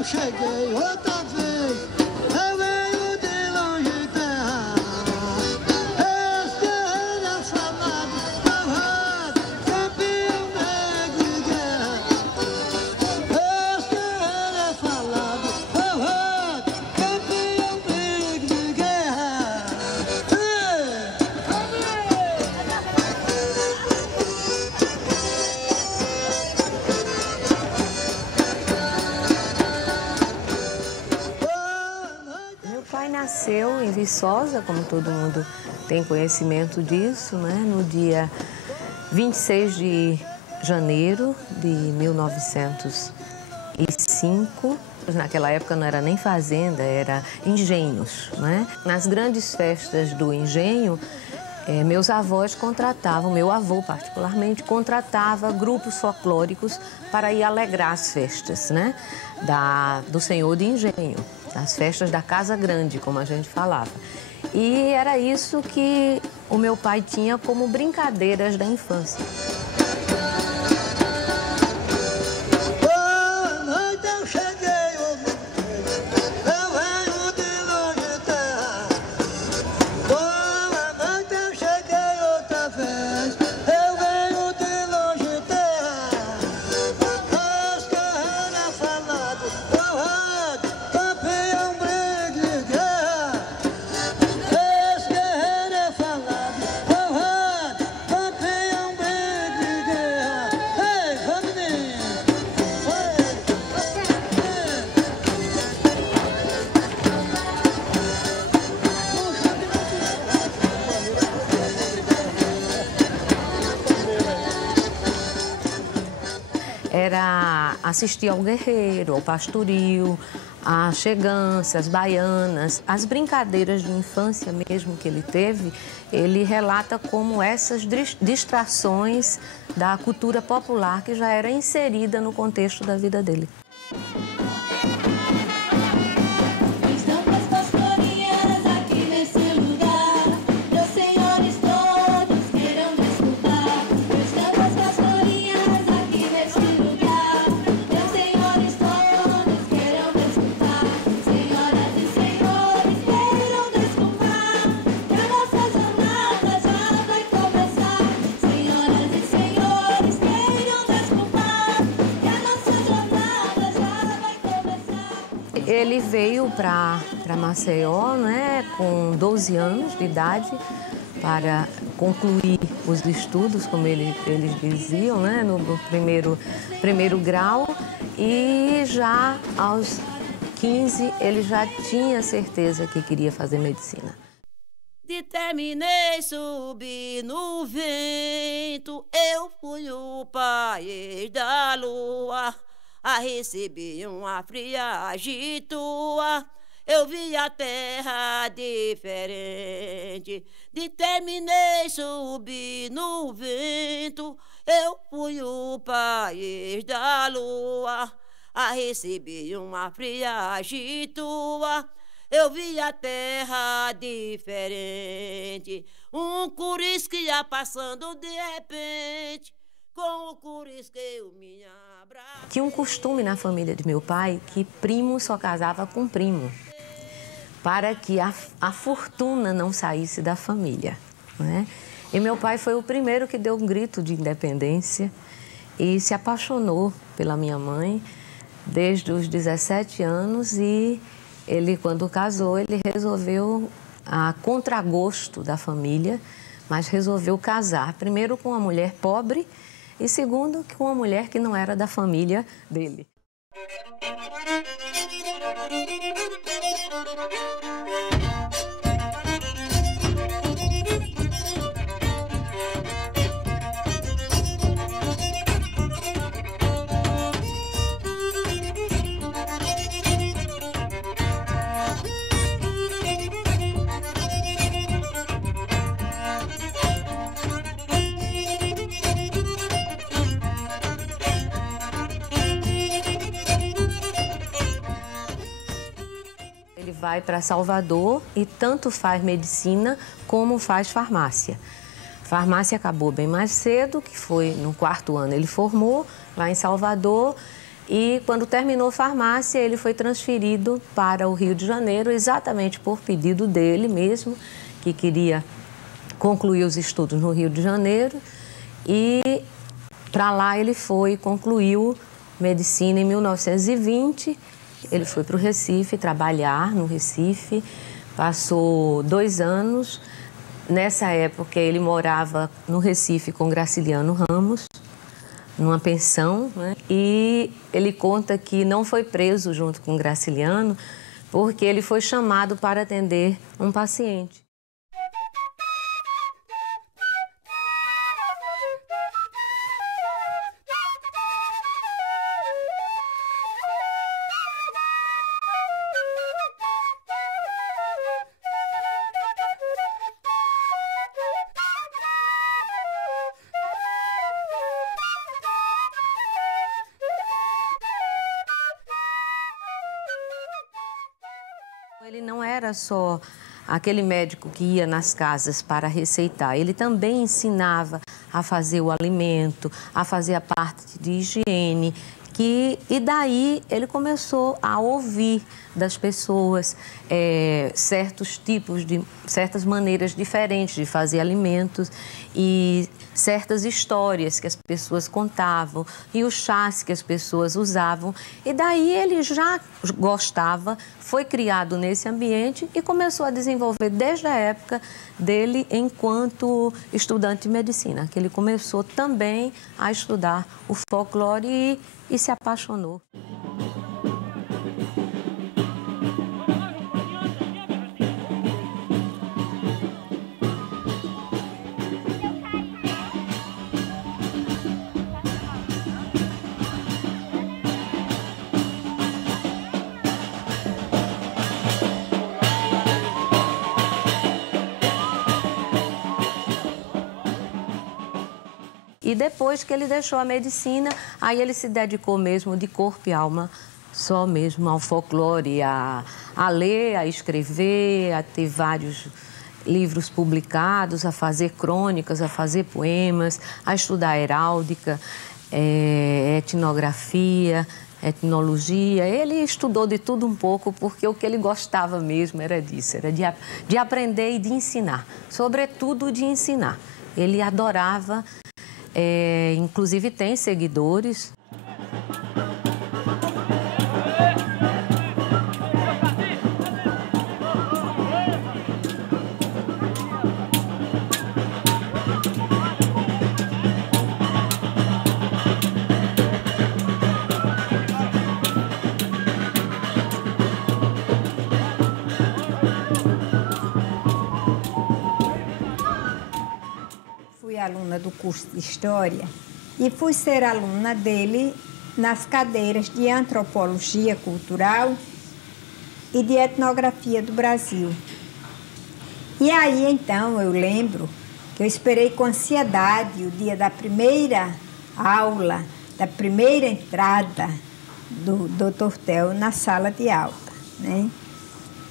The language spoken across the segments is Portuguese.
eu cheguei outra vez, eu venho de longe terra. Esquerda falado, forrado, campeão negro de guerra. Esquerda falado, forrado, campeão negro de guerra. Meu pai nasceu em Viçosa, como todo mundo tem conhecimento disso, né? No dia 26 de janeiro de 1905. Naquela época não era nem fazenda, era engenhos, né? Nas grandes festas do engenho, meus avós contratavam, meu avô particularmente, contratava grupos folclóricos para ir alegrar as festas, né? Do senhor de engenho, das festas da Casa Grande, como a gente falava. E era isso que o meu pai tinha como brincadeiras da infância. Boa noite, eu cheguei outra vez, eu venho de longe terra. Boa noite, eu cheguei outra vez, eu venho de longe terra. Esquerda falado, forrado, campeão negro de guerra. Esquerda falado, forrado, campeão negro de guerra. Ei, vamos menino! Era assistir ao guerreiro, ao pastoril, às cheganças, às baianas, as brincadeiras de infância mesmo que ele teve. Ele relata como essas distrações da cultura popular que já era inserida no contexto da vida dele. Estampas pastorinhas aqui nesse lugar, meus senhores todos queiram desculpar. Estampas pastorinhas aqui nesse lugar, meus senhores todos queiram desculpar. Senhoras e senhores queiram desculpar, que a nossa jornada já vai começar. Senhoras e senhores queiram desculpar, que a nossa jornada já vai começar. Ele veio para Maceió, né, com 12 anos de idade, para concluir os estudos, como eles diziam, né, no primeiro grau. E já aos 15 ele já tinha certeza que queria fazer medicina. Determinei subir no vento, eu fui o país da lua, a receber uma friagem tua, eu vi a terra diferente. Determinei subir no vento, eu fui o país da lua, a receber uma friagem tua, eu vi a terra diferente. Um curisco ia passando de repente, com o curisco eu me abraço. Tinha um costume na família de meu pai que primo só casava com primo, para que a fortuna não saísse da família, né? E meu pai foi o primeiro que deu um grito de independência e se apaixonou pela minha mãe desde os 17 anos. E ele, quando casou, ele resolveu, a contragosto da família, mas resolveu casar primeiro com uma mulher pobre e segundo com uma mulher que não era da família dele. Ele vai para Salvador e tanto faz medicina como faz farmácia. Farmácia acabou bem mais cedo, que foi no 4º ano ele formou lá em Salvador, E quando terminou farmácia, ele foi transferido para o Rio de Janeiro, exatamente por pedido dele mesmo, que queria concluir os estudos no Rio de Janeiro. E para lá ele foi, concluiu medicina em 1920. Ele foi para o Recife trabalhar no Recife, passou 2 anos. Nessa época ele morava no Recife com Graciliano Ramos, numa pensão, né? E ele conta que não foi preso junto com Graciliano porque ele foi chamado para atender um paciente. Ele não era só aquele médico que ia nas casas para receitar, ele também ensinava a fazer o alimento, a fazer a parte de higiene, e daí ele começou a ouvir das pessoas certas maneiras diferentes de fazer alimentos e certas histórias que as pessoas contavam e os chás que as pessoas usavam. E daí ele já gostava, foi criado nesse ambiente e começou a desenvolver desde a época dele enquanto estudante de medicina, que ele começou também a estudar o folclore e se apaixonou. E depois que ele deixou a medicina, aí ele se dedicou mesmo de corpo e alma, só mesmo ao folclore, a ler, a escrever, a ter vários livros publicados, a fazer crônicas, a fazer poemas, a estudar heráldica, etnografia, etnologia. Ele estudou de tudo um pouco, porque o que ele gostava mesmo era disso, era de aprender e de ensinar, sobretudo de ensinar. Ele adorava. Inclusive tem seguidores. Aluna do curso de História e fui ser aluna dele nas cadeiras de Antropologia Cultural e de Etnografia do Brasil. E aí, então, eu lembro que eu esperei com ansiedade o dia da primeira aula, da primeira entrada do Dr. Theo na sala de aula, né?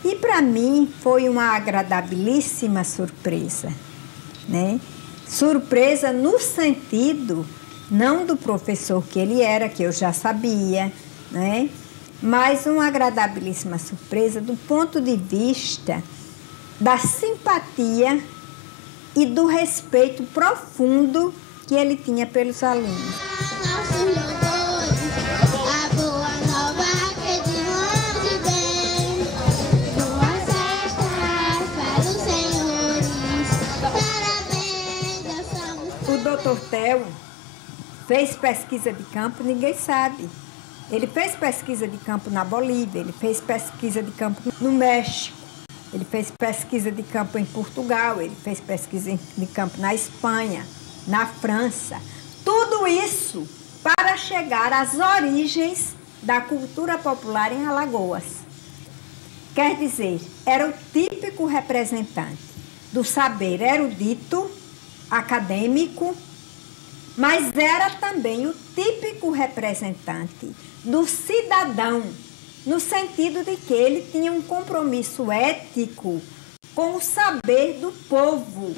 E, para mim, foi uma agradabilíssima surpresa, né? Surpresa no sentido, não do professor que ele era, que eu já sabia, né? Mas uma agradabilíssima surpresa do ponto de vista da simpatia e do respeito profundo que ele tinha pelos alunos. O Dr. Theo fez pesquisa de campo, ninguém sabe. Ele fez pesquisa de campo na Bolívia, ele fez pesquisa de campo no México, ele fez pesquisa de campo em Portugal, ele fez pesquisa de campo na Espanha, na França. Tudo isso para chegar às origens da cultura popular em Alagoas. Quer dizer, era o típico representante do saber erudito, acadêmico, mas era também o típico representante do cidadão, no sentido de que ele tinha um compromisso ético com o saber do povo.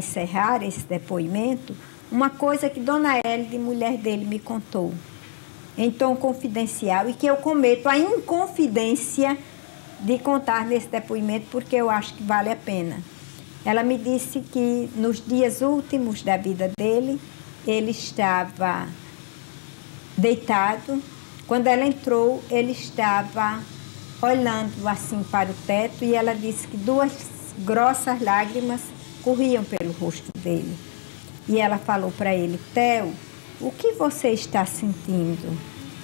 encerrar esse depoimento, uma coisa que Dona Hélide, mulher dele, me contou, em tom confidencial, e que eu cometo a inconfidência de contar nesse depoimento, porque eu acho que vale a pena. Ela me disse que nos dias últimos da vida dele, ele estava deitado. Quando ela entrou, ele estava olhando assim para o teto, e ela disse que 2 grossas lágrimas corriam pelo rosto dele. E ela falou para ele: Theo, o que você está sentindo?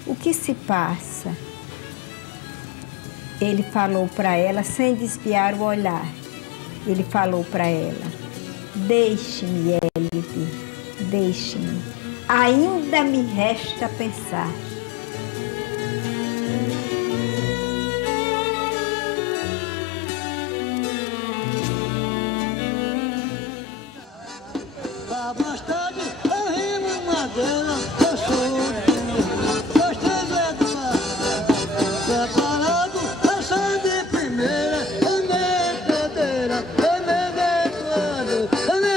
O que se passa? Ele falou para ela, sem desviar o olhar, ele falou para ela: deixe-me, Hélide, deixe-me. Ainda me resta pensar. Mais tarde eu rimo madeira, eu sou dois, 3 é do mar. Separado, eu sou de primeira, eu nem cadeira, eu nem declaro, eu nem.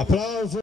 Aplausos.